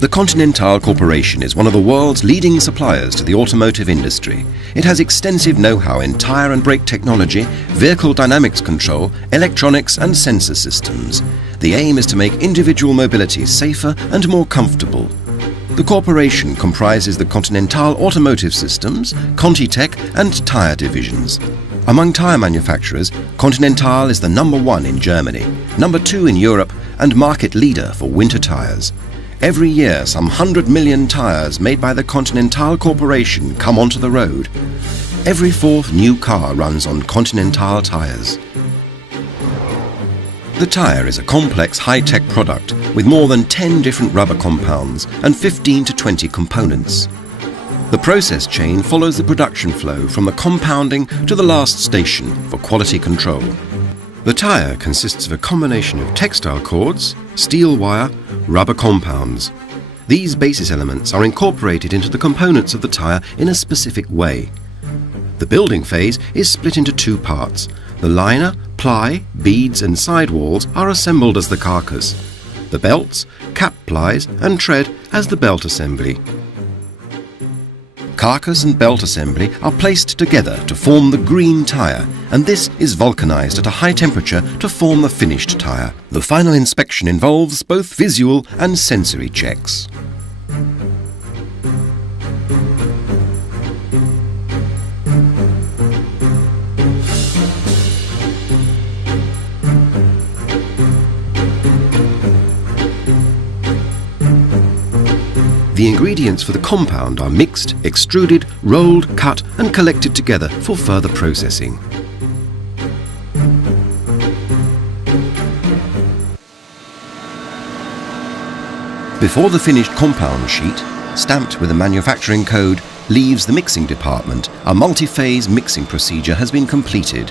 The Continental Corporation is one of the world's leading suppliers to the automotive industry. It has extensive know-how in tyre and brake technology, vehicle dynamics control, electronics and sensor systems. The aim is to make individual mobility safer and more comfortable. The corporation comprises the Continental Automotive Systems, ContiTech and Tyre divisions. Among tyre manufacturers, Continental is the #1 in Germany, #2 in Europe and market leader for winter tyres. Every year, some 100 million tyres made by the Continental Corporation come onto the road. Every fourth new car runs on Continental tyres. The tyre is a complex high-tech product with more than 10 different rubber compounds and 15 to 20 components. The process chain follows the production flow from the compounding to the last station for quality control. The tyre consists of a combination of textile cords, steel wire, rubber compounds. These basis elements are incorporated into the components of the tyre in a specific way. The building phase is split into two parts. The liner, ply, beads and sidewalls are assembled as the carcass. The belts, cap plies and tread as the belt assembly. Carcass and belt assembly are placed together to form the green tyre, and this is vulcanized at a high temperature to form the finished tyre. The final inspection involves both visual and sensory checks. The ingredients for the compound are mixed, extruded, rolled, cut and collected together for further processing. Before the finished compound sheet, stamped with a manufacturing code, leaves the mixing department, a multi-phase mixing procedure has been completed.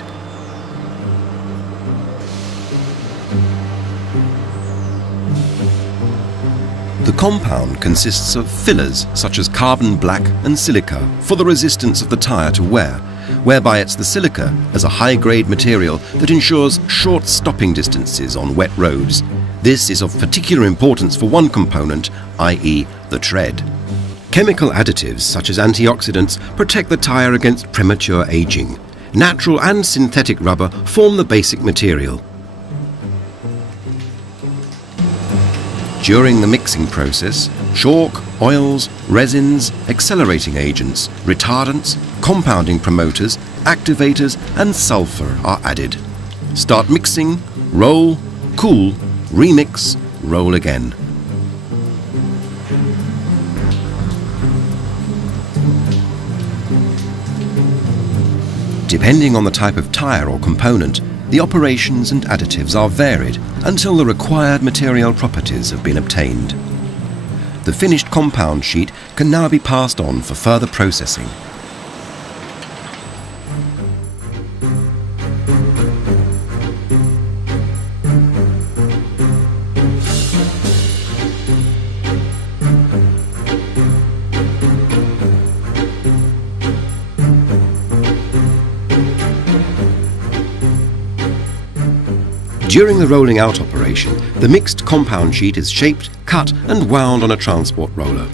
The compound consists of fillers such as carbon black and silica for the resistance of the tyre to wear, whereby it's the silica as a high-grade material that ensures short stopping distances on wet roads. This is of particular importance for one component, i.e. the tread. Chemical additives such as antioxidants protect the tyre against premature aging. Natural and synthetic rubber form the basic material. During the mixing process, chalk, oils, resins, accelerating agents, retardants, compounding promoters, activators and sulfur are added. Start mixing, roll, cool, remix, roll again. Depending on the type of tyre or component, the operations and additives are varied until the required material properties have been obtained. The finished compound sheet can now be passed on for further processing. During the rolling out operation, the mixed compound sheet is shaped, cut and wound on a transport roller.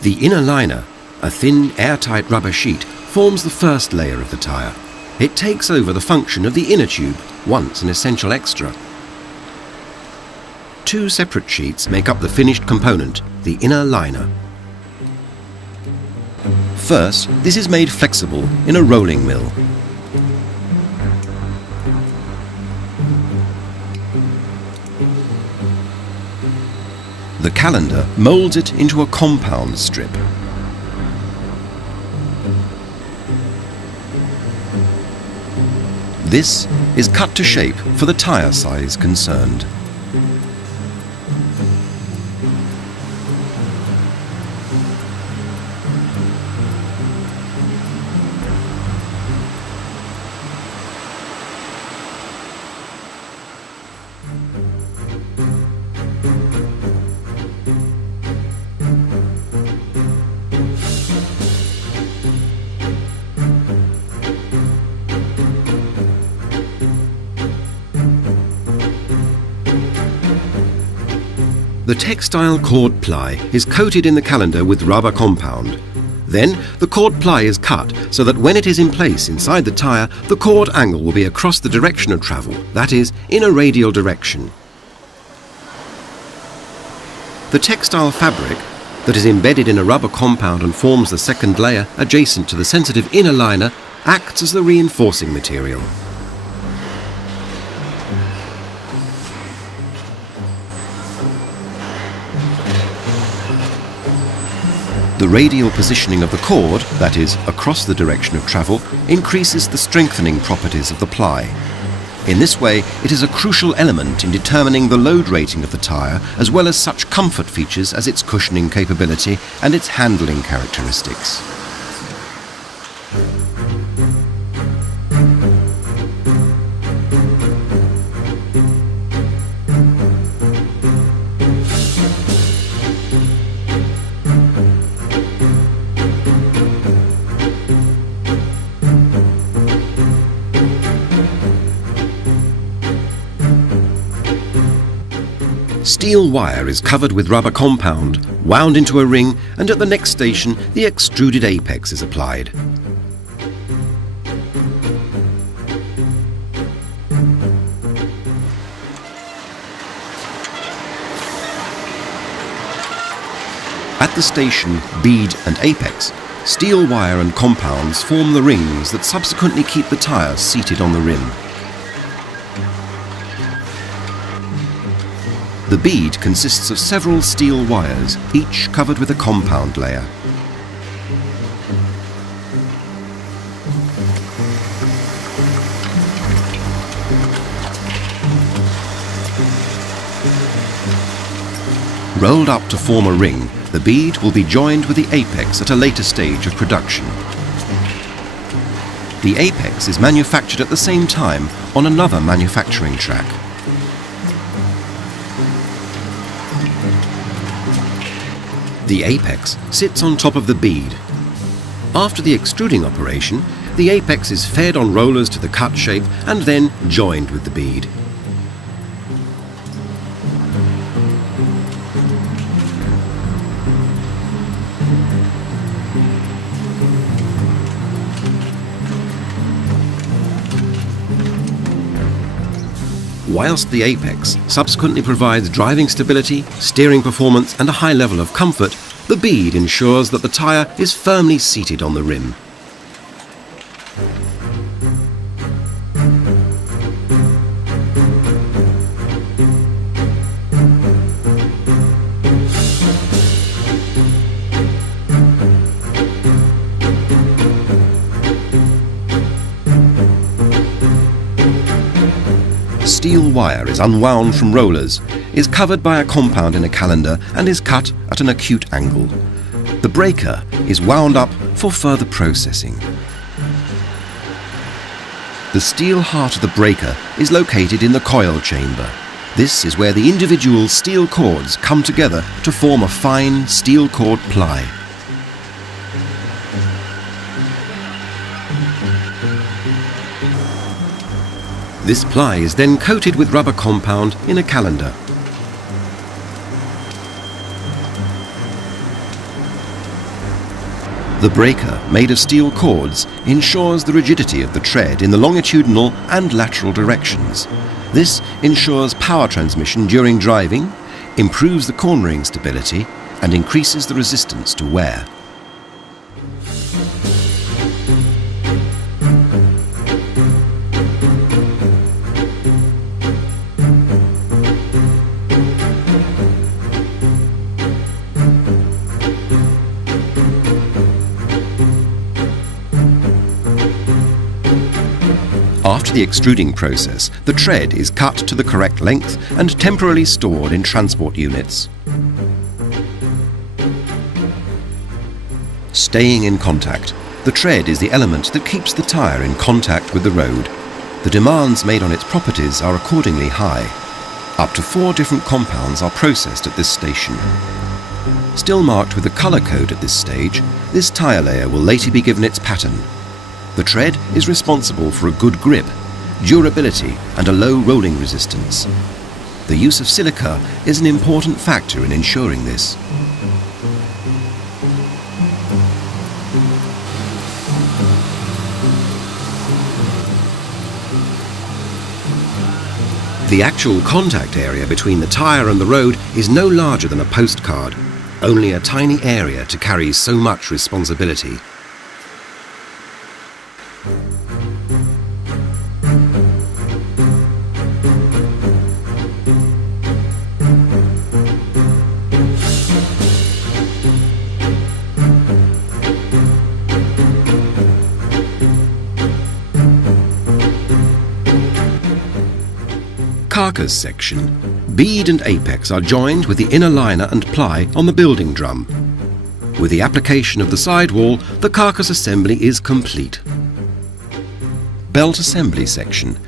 The inner liner, a thin airtight rubber sheet, forms the first layer of the tyre. It takes over the function of the inner tube, once an essential extra. Two separate sheets make up the finished component, the inner liner. First, this is made flexible in a rolling mill. The calendar molds it into a compound strip. This is cut to shape for the tyre size concerned. The textile cord ply is coated in the calander with rubber compound. Then the cord ply is cut so that when it is in place inside the tyre, the cord angle will be across the direction of travel, that is, in a radial direction. The textile fabric that is embedded in a rubber compound and forms the second layer adjacent to the sensitive inner liner acts as the reinforcing material. The radial positioning of the cord, that is, across the direction of travel, increases the strengthening properties of the ply. In this way, it is a crucial element in determining the load rating of the tyre, as well as such comfort features as its cushioning capability and its handling characteristics. Steel wire is covered with rubber compound, wound into a ring, and at the next station the extruded apex is applied. At the station bead and apex, steel wire and compounds form the rings that subsequently keep the tyre seated on the rim. The bead consists of several steel wires, each covered with a compound layer. Rolled up to form a ring, the bead will be joined with the apex at a later stage of production. The apex is manufactured at the same time on another manufacturing track. The apex sits on top of the bead. After the extruding operation, the apex is fed on rollers to the cut shape and then joined with the bead. Whilst the apex subsequently provides driving stability, steering performance and a high level of comfort, the bead ensures that the tyre is firmly seated on the rim. Steel wire is unwound from rollers, is covered by a compound in a calander and is cut at an acute angle. The breaker is wound up for further processing. The steel heart of the breaker is located in the coil chamber. This is where the individual steel cords come together to form a fine steel cord ply. This ply is then coated with rubber compound in a calander. The breaker, made of steel cords, ensures the rigidity of the tread in the longitudinal and lateral directions. This ensures power transmission during driving, improves the cornering stability, and increases the resistance to wear. After the extruding process, the tread is cut to the correct length and temporarily stored in transport units. Staying in contact. The tread is the element that keeps the tyre in contact with the road. The demands made on its properties are accordingly high. Up to 4 different compounds are processed at this station. Still marked with the colour code at this stage, this tyre layer will later be given its pattern. The tread is responsible for a good grip, durability and a low rolling resistance. The use of silica is an important factor in ensuring this. The actual contact area between the tyre and the road is no larger than a postcard, only a tiny area to carry so much responsibility. Carcass section. Bead and apex are joined with the inner liner and ply on the building drum. With the application of the sidewall, the carcass assembly is complete. Belt assembly section.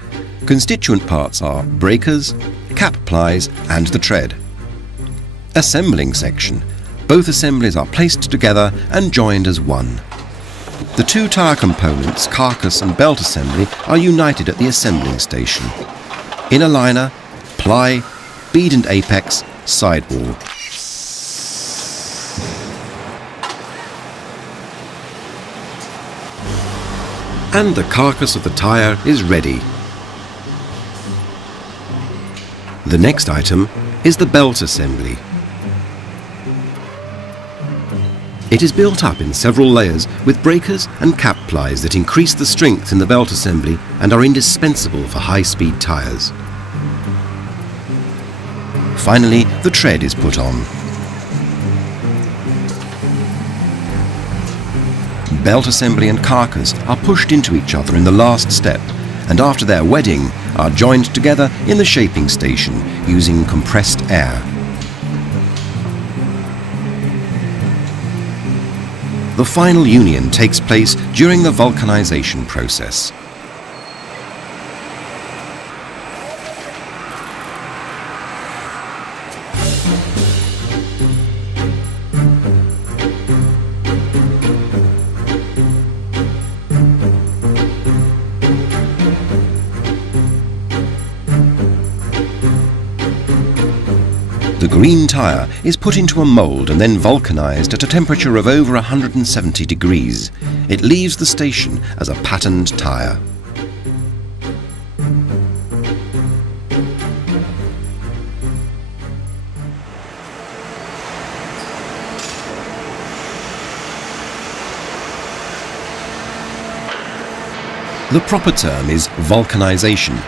Constituent parts are breakers, cap plies and the tread. Assembling section. Both assemblies are placed together and joined as one. The two tyre components, carcass and belt assembly, are united at the assembling station. Inner liner, ply, bead and apex, sidewall. And the carcass of the tyre is ready. The next item is the belt assembly. It is built up in several layers with breakers and cap plies that increase the strength in the belt assembly and are indispensable for high-speed tyres. Finally, the tread is put on. Belt assembly and carcass are pushed into each other in the last step, and after their wedding are joined together in the shaping station using compressed air. The final union takes place during the vulcanization process. The green tyre is put into a mould and then vulcanized at a temperature of over 170 degrees. It leaves the station as a patterned tyre. The proper term is vulcanization.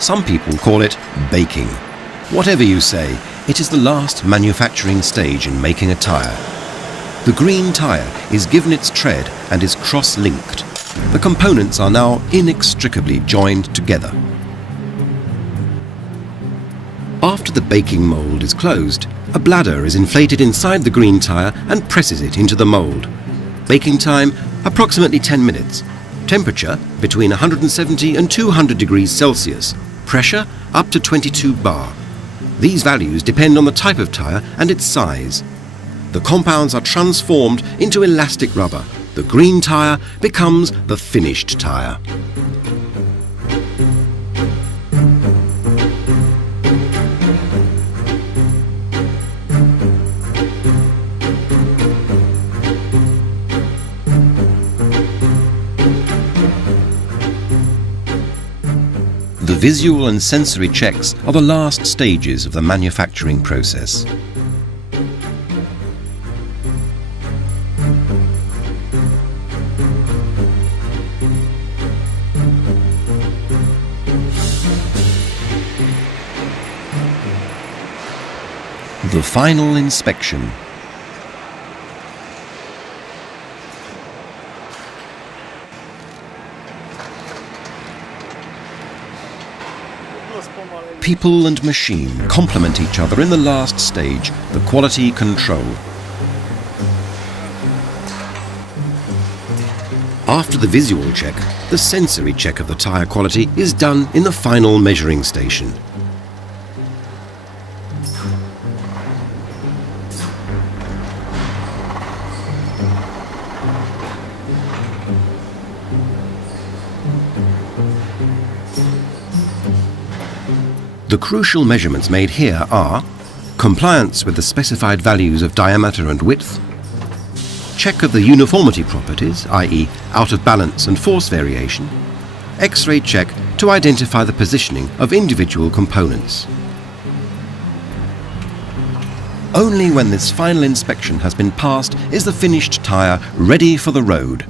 Some people call it baking. Whatever you say, it is the last manufacturing stage in making a tyre. The green tyre is given its tread and is cross-linked. The components are now inextricably joined together. After the baking mould is closed, a bladder is inflated inside the green tyre and presses it into the mould. Baking time, approximately 10 minutes. Temperature, between 170 and 200 degrees Celsius. Pressure, up to 22 bar. These values depend on the type of tyre and its size. The compounds are transformed into elastic rubber. The green tyre becomes the finished tyre. The visual and sensory checks are the last stages of the manufacturing process. The final inspection. People and machine complement each other in the last stage, the quality control. After the visual check, the sensory check of the tyre quality is done in the final measuring station. The crucial measurements made here are compliance with the specified values of diameter and width, check of the uniformity properties, i.e. out of balance and force variation, X-ray check to identify the positioning of individual components. Only when this final inspection has been passed is the finished tyre ready for the road.